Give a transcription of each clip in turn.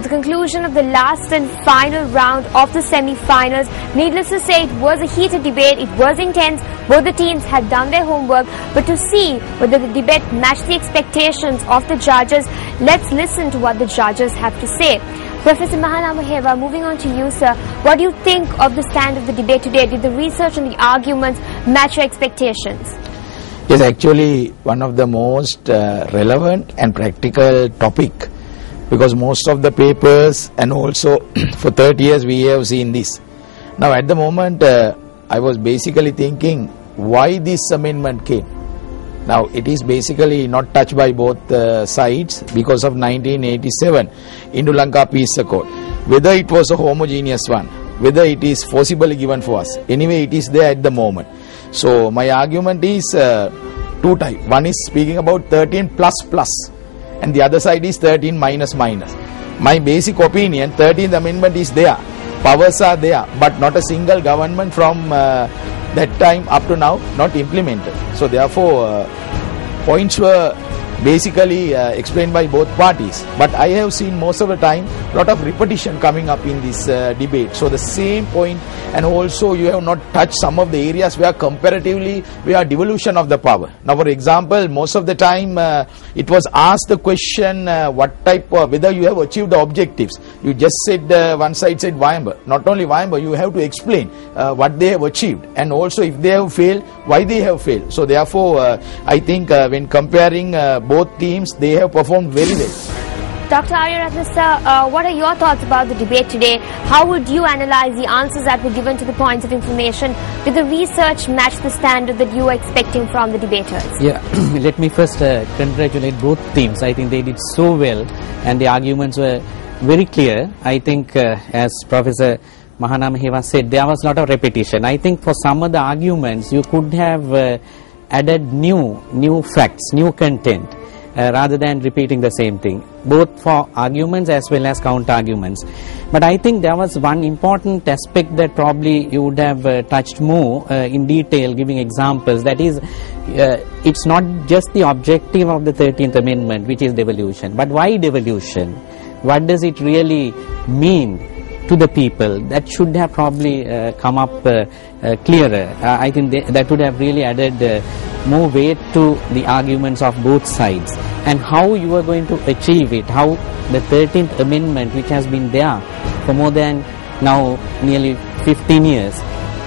with the conclusion of the last and final round of the semi-finals. Needless to say, it was a heated debate, it was intense, both the teams had done their homework, but to see whether the debate matched the expectations of the judges, let's listen to what the judges have to say. Professor Mahana Maheva, moving on to you, sir. What do you think of the stand of the debate today? Did the research and the arguments match your expectations? Yes, actually one of the most relevant and practical topic, because most of the papers and also for 30 years we have seen this. Now at the moment I was basically thinking why this amendment came. Now it is basically not touched by both sides because of 1987 Indo-Lanka Peace Accord. Whether it was a homogeneous one, whether it is forcibly given for us, anyway it is there at the moment. So my argument is two types. One is speaking about 13 plus plus and the other side is 13 minus minus. My basic opinion, 13th amendment is there, powers are there, but not a single government from that time up to now not implemented. So therefore points were basically explained by both parties, but I have seen most of the time lot of repetition coming up in this debate. So the same point, and also you have not touched some of the areas where comparatively we are devolution of the power. Now for example, most of the time it was asked the question what type of, whether you have achieved the objectives. You just said one side said Wayamba. Not only Wayamba, you have to explain what they have achieved, and also if they have failed, why they have failed. So therefore I think when comparing both teams, they have performed very well. Dr. Aryaratna sir, what are your thoughts about the debate today? How would you analyze the answers that were given to the points of information? Did the research match the standard that you were expecting from the debaters? Yeah, let me first congratulate both teams. I think they did so well and the arguments were very clear. I think as Professor Mahana Maheva said, there was a lot of repetition. I think for some of the arguments you could have added new facts, new content, rather than repeating the same thing, both for arguments as well as counter arguments. But I think there was one important aspect that probably you would have touched more in detail, giving examples. That is, it's not just the objective of the 13th Amendment, which is devolution, but why devolution? What does it really mean to the people? That should have probably come up clearer. I think that would have really added more weight to the arguments of both sides, and how you are going to achieve it, how the 13th Amendment, which has been there for more than now nearly 15 years,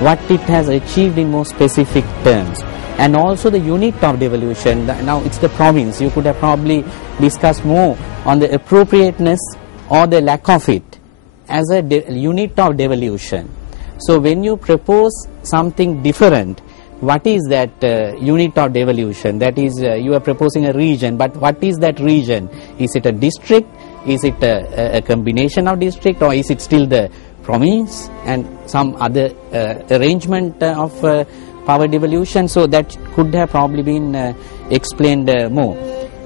what it has achieved in more specific terms, and also the unit of devolution. Now it's the province. You could have probably discussed more on the appropriateness or the lack of it as a unit of devolution. So when you propose something different, what is that unit of devolution? That is, you are proposing a region, but what is that region? Is it a district? Is it a combination of district, or is it still the province and some other arrangement of power devolution? So that could have probably been explained more.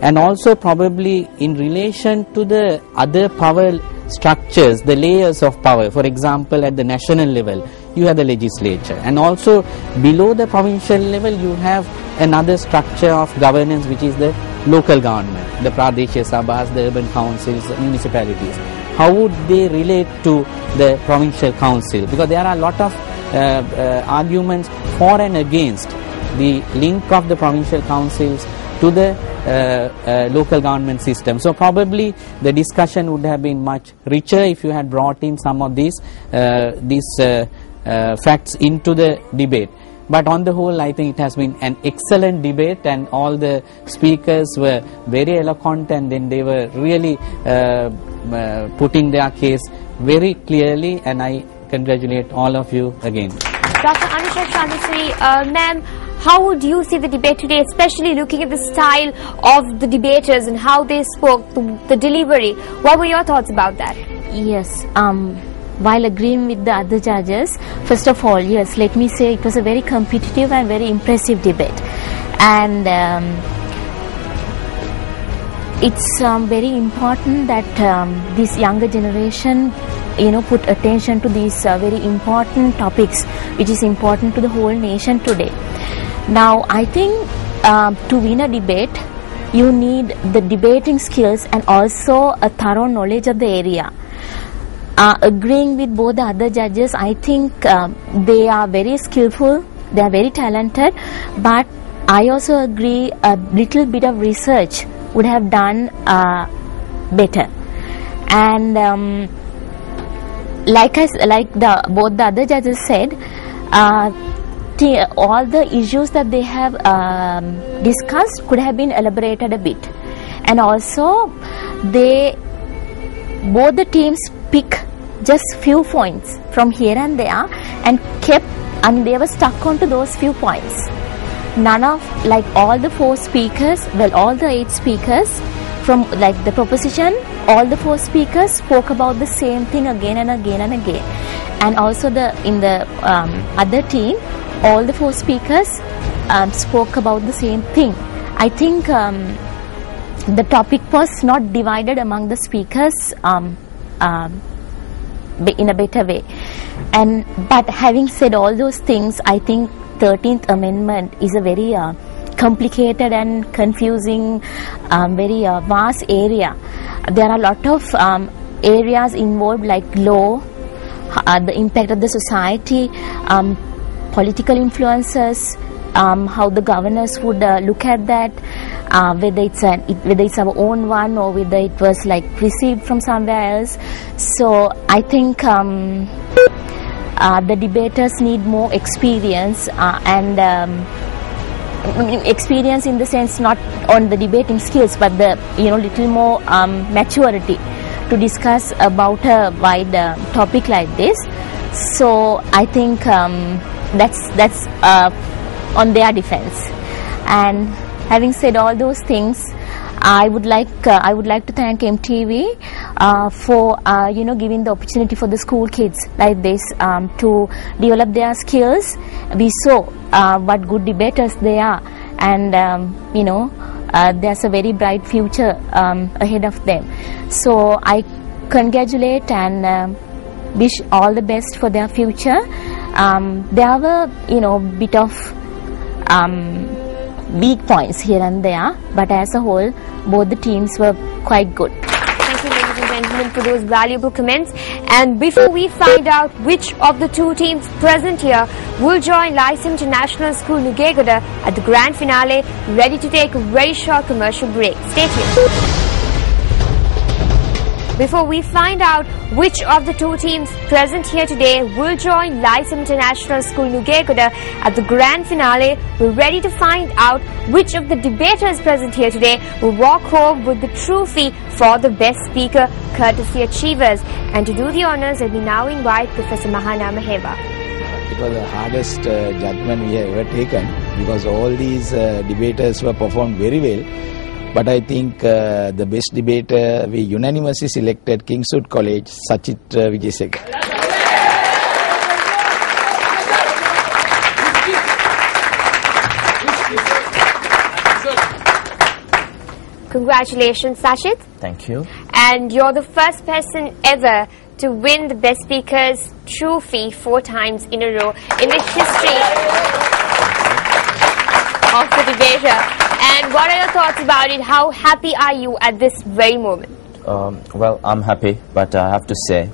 And also probably in relation to the other power structures, the layers of power. For example, at the national level you have the legislature, and also below the provincial level you have another structure of governance, which is the local government, the Pradeshya Sabhas, the urban councils, the municipalities. How would they relate to the provincial council? Because there are a lot of arguments for and against the link of the provincial councils to the local government system. So probably the discussion would have been much richer if you had brought in some of these facts into the debate. But on the whole, I think it has been an excellent debate, and all the speakers were very eloquent, and then they were really putting their case very clearly, and I congratulate all of you again. Dr. Anusha Chandasri, ma'am, how would you see the debate today, especially looking at the style of the debaters and how they spoke, the delivery? What were your thoughts about that? Yes, while agreeing with the other judges, first of all, yes, let me say it was a very competitive and very impressive debate. And it's very important that this younger generation put attention to these very important topics, which is important to the whole nation today. Now, I think to win a debate, you need the debating skills and also a thorough knowledge of the area. Agreeing with both the other judges, I think they are very skillful, they are very talented, but I also agree a little bit of research would have done better. And both the other judges said, all the issues that they have discussed could have been elaborated a bit. And also both the teams pick just few points from here and there and they were stuck onto those few points. None of, like all the 4 speakers, well, all the 8 speakers from like the proposition, all the 4 speakers spoke about the same thing again and again and again. And also in the other team, all the 4 speakers spoke about the same thing. I think the topic was not divided among the speakers in a better way. But having said all those things, I think 13th Amendment is a very complicated and confusing, very vast area. There are a lot of areas involved, like law, the impact of the society, political influences, how the governors would look at that, whether it's our own one or whether it was like received from somewhere else. So I think the debaters need more experience and experience in the sense not on the debating skills, but the little more maturity to discuss about a wide topic like this. So I think that's on their defense. And having said all those things, I would like to thank MTV for giving the opportunity for the school kids like this to develop their skills. We saw what good debaters they are, and there's a very bright future ahead of them. So I congratulate and wish all the best for their future. There were bit of weak points here and there, but as a whole, both the teams were quite good. Thank you, ladies and gentlemen, for those valuable comments. And before we find out which of the 2 teams present here will join Lyceum International School Nugegoda at the grand finale, ready to take a very short commercial break. Stay tuned. Before we find out which of the 2 teams present here today will join Lyceum International School Nugegoda at the grand finale, we're ready to find out which of the debaters present here today will walk home with the trophy for the Best Speaker Courtesy Achievers. And to do the honours, let me now invite Professor Mahana Maheva. It was the hardest judgment we have ever taken, because all these debaters were performed very well. But I think the best debater, we unanimously selected Kingswood College, Sachit Wijesekar. Congratulations, Sachit. Thank you. And you're the first person ever to win the Best Speaker's trophy 4 times in a row in the history of the debater. And what are your thoughts about it? How happy are you at this very moment? Well, I'm happy, but I have to say,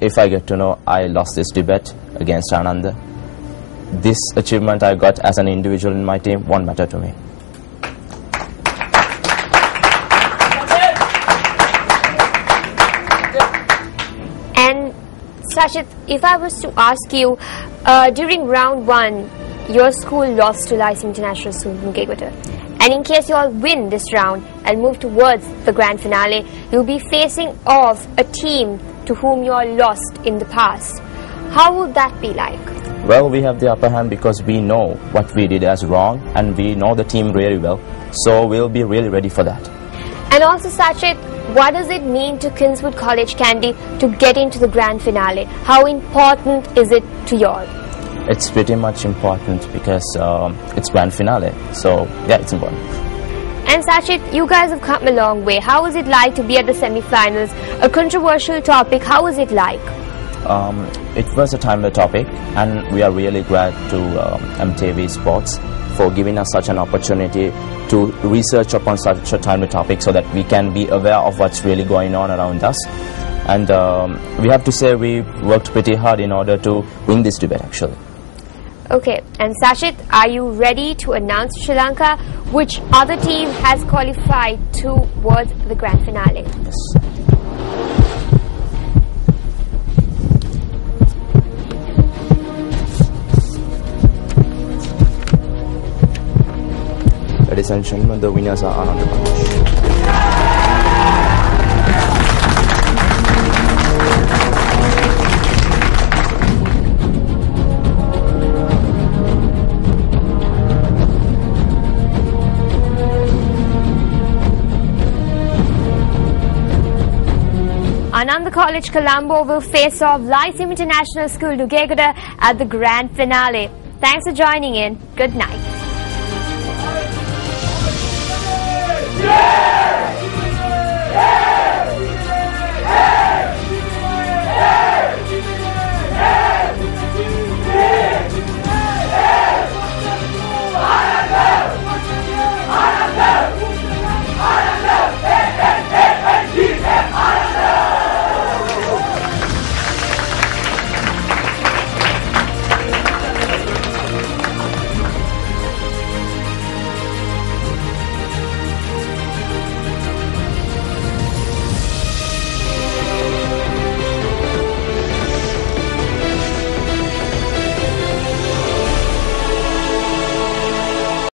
if I get to know I lost this debate against Ananda, this achievement I got as an individual in my team won't matter to me. And Sachit, if I was to ask you, during round 1, your school lost to Lyceum International School Nugegoda. And in case you all win this round and move towards the grand finale, you'll be facing off a team to whom you all lost in the past. How would that be like? Well, we have the upper hand because we know what we did as wrong and we know the team really well. So we'll be really ready for that. And also, Sachit, what does it mean to Kingswood College Kandy to get into the grand finale? How important is it to you all? It's pretty much important because it's grand finale. So yeah, it's important. And Sachit, you guys have come a long way. How was it like to be at the semi-finals? A controversial topic, how was it like? It was a timely topic, and we are really glad to MTV Sports for giving us such an opportunity to research upon such a timely topic so that we can be aware of what's really going on around us. And we have to say we worked pretty hard in order to win this debate actually. Okay, and Sachit, are you ready to announce Sri Lanka which other team has qualified towards the grand finale? Yes. Ladies and gentlemen, the winners are Ananda College. Ananda College Colombo will face off Lyceum International School Dugegada at the grand finale. Thanks for joining in. Good night. Yeah!